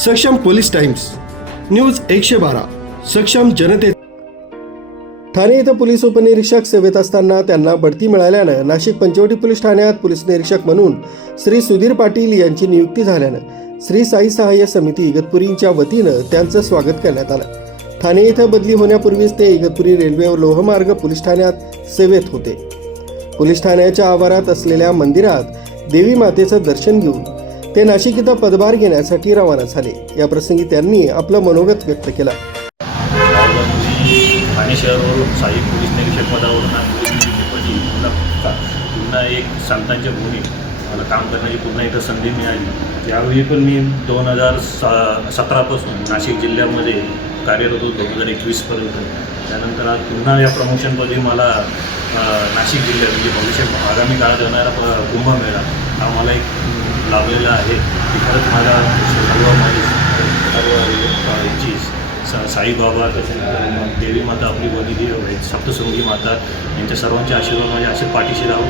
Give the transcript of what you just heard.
सक्षम police times news 112 सक्षम जनते। ठाणे येथे पोलीस उपनिरीक्षक सेवेत असताना त्यांना बढती मिळाल्यानं नाशिक पंचवटी पोलीस ठाण्यात पोलीस निरीक्षक म्हणून श्री सुधीर पाटील यांची नियुक्ती झाल्यानं श्री साई सहाय्य समिती इगतपुरीच्या वतीनं त्यांचं स्वागत करण्यात आलं। ठाणे येथे बदली होण्यापूर्वीच ते इगतपुरी रेल्वे व लोहमार्ग पोलीस ठाण्यात सेवेत होते। पोलीस ठाण्याच्या आवारात असलेल्या मंदिरात देवी मातेचं दर्शन घेऊन ते नाशिक इथं पदभार घेण्यासाठी रवाना झाले। या प्रसंगी त्यांनी आपलं मनोगत व्यक्त केलं। ठाणे शहरावरून सहाय्यक पोलीस निरीक्षक पदावरून पोलीस निरीक्षकपदी मला पुन्हा एक संतांच्या भूमीत मला काम करण्याची पुन्हा एकदा संधी मिळाली। यावेळी पण मी 2017 पासून नाशिक जिल्ह्यामध्ये कार्यरत होतो 2021पर्यंत। त्यानंतर आज पुन्हा या प्रमोशनपदी मला नाशिक जिल्ह्यात म्हणजे भविष्यात आगामी काळात येणारा कुंभमेळा हा मला एक लाभलेला आहे की खरंच मला सर्व याची साईबाबा तसेच देवी माता आपली बनी सप्तशृंगी माता यांच्या सर्वांचे आशीर्वाद माझ्या असे पाठीशी राहून